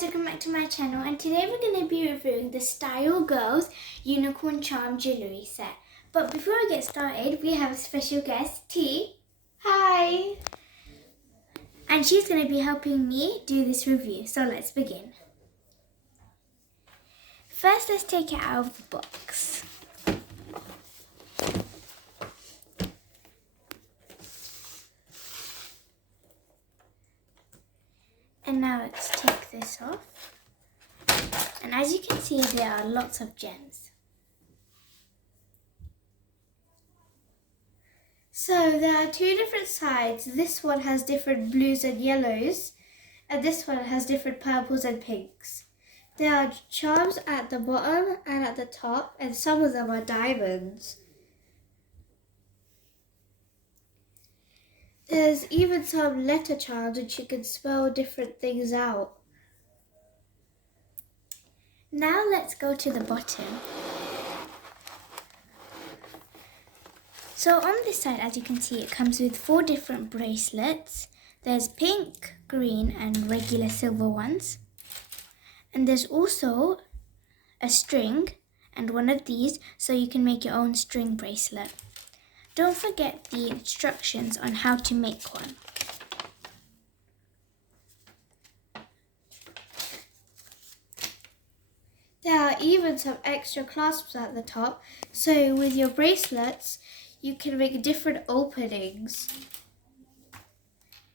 guys, welcome back to my channel, and today we're going to be reviewing the Style Girls Unicorn Charm Jewellery set. But before we get started, we have a special guest, T. Hi! And she's going to be helping me do this review, so let's begin. First, let's take it out of the box. And now let's take this off. And as you can see, there are lots of gems. So there are two different sides. This one has different blues and yellows, and this one has different purples and pinks. There are charms at the bottom and at the top, and some of them are diamonds. There's even some letter charms which you can spell different things out. Now let's go to the bottom. So on this side, as you can see, it comes with 4 different bracelets. There's pink, green and regular silver ones. And there's also a string and one of these, so you can make your own string bracelet. Don't forget the instructions on how to make one. There are even some extra clasps at the top, so with your bracelets, you can make different openings.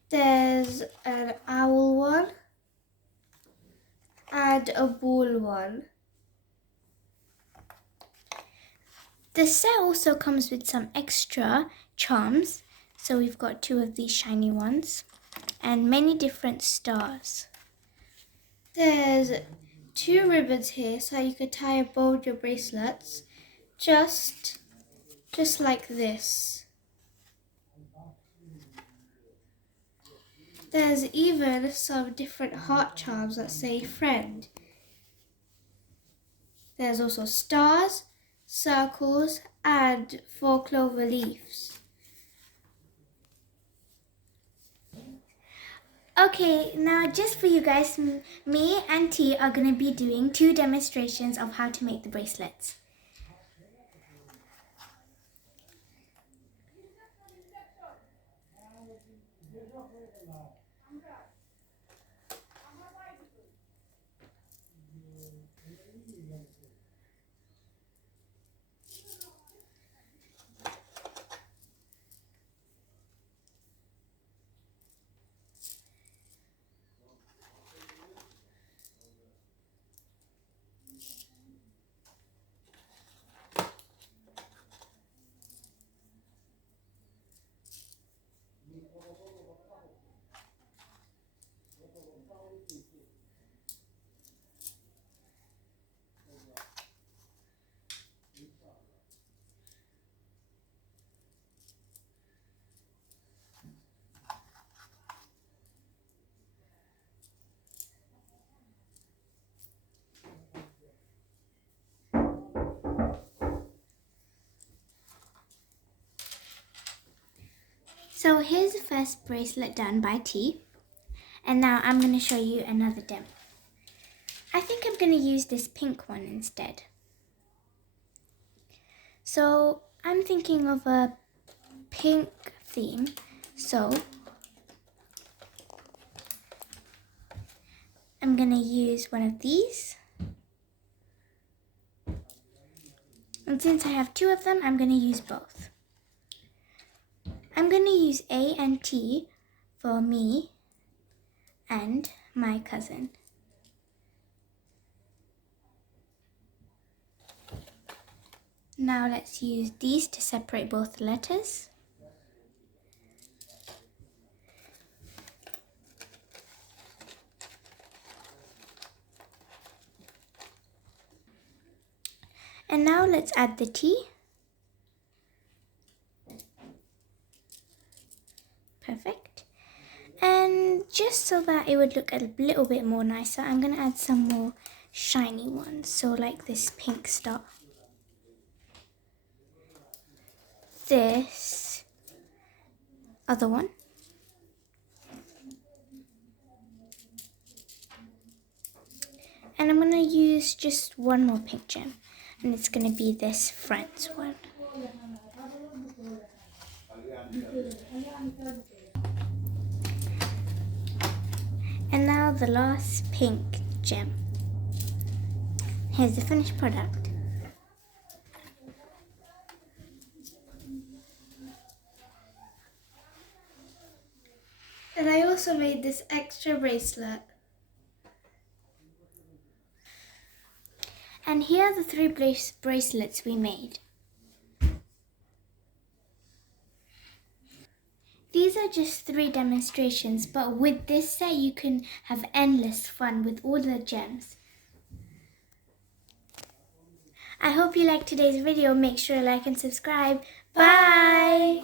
There's an owl one and a ball one. The set also comes with some extra charms. So we've got 2 of these shiny ones and many different stars. There's 2 ribbons here, so you can tie a bow on your bracelets, just like this. There's even some different heart charms that say friend. There's also stars, circles and 4 clover leaves. Okay, now just for you guys, me and T are going to be doing 2 demonstrations of how to make the bracelets. So here's the first bracelet done by T, and now I'm going to show you another demo. I think I'm going to use this pink one instead. So I'm thinking of a pink theme, so I'm going to use one of these. And since I have 2 of them, I'm going to use both. I'm going to use A and T for me and my cousin. Now let's use these to separate both the letters. And now let's add the T. Perfect. And just so that it would look a little bit more nicer, I'm going to add some more shiny ones. So like this pink star. This other one. And I'm going to use just one more pink gem. And it's going to be this front one. And now the last pink gem. Here's the finished product. And I also made this extra bracelet. And here are the 3 bracelets we made. These are just 3 demonstrations, but with this set you can have endless fun with all the gems. I hope you liked today's video. Make sure to like and subscribe. Bye!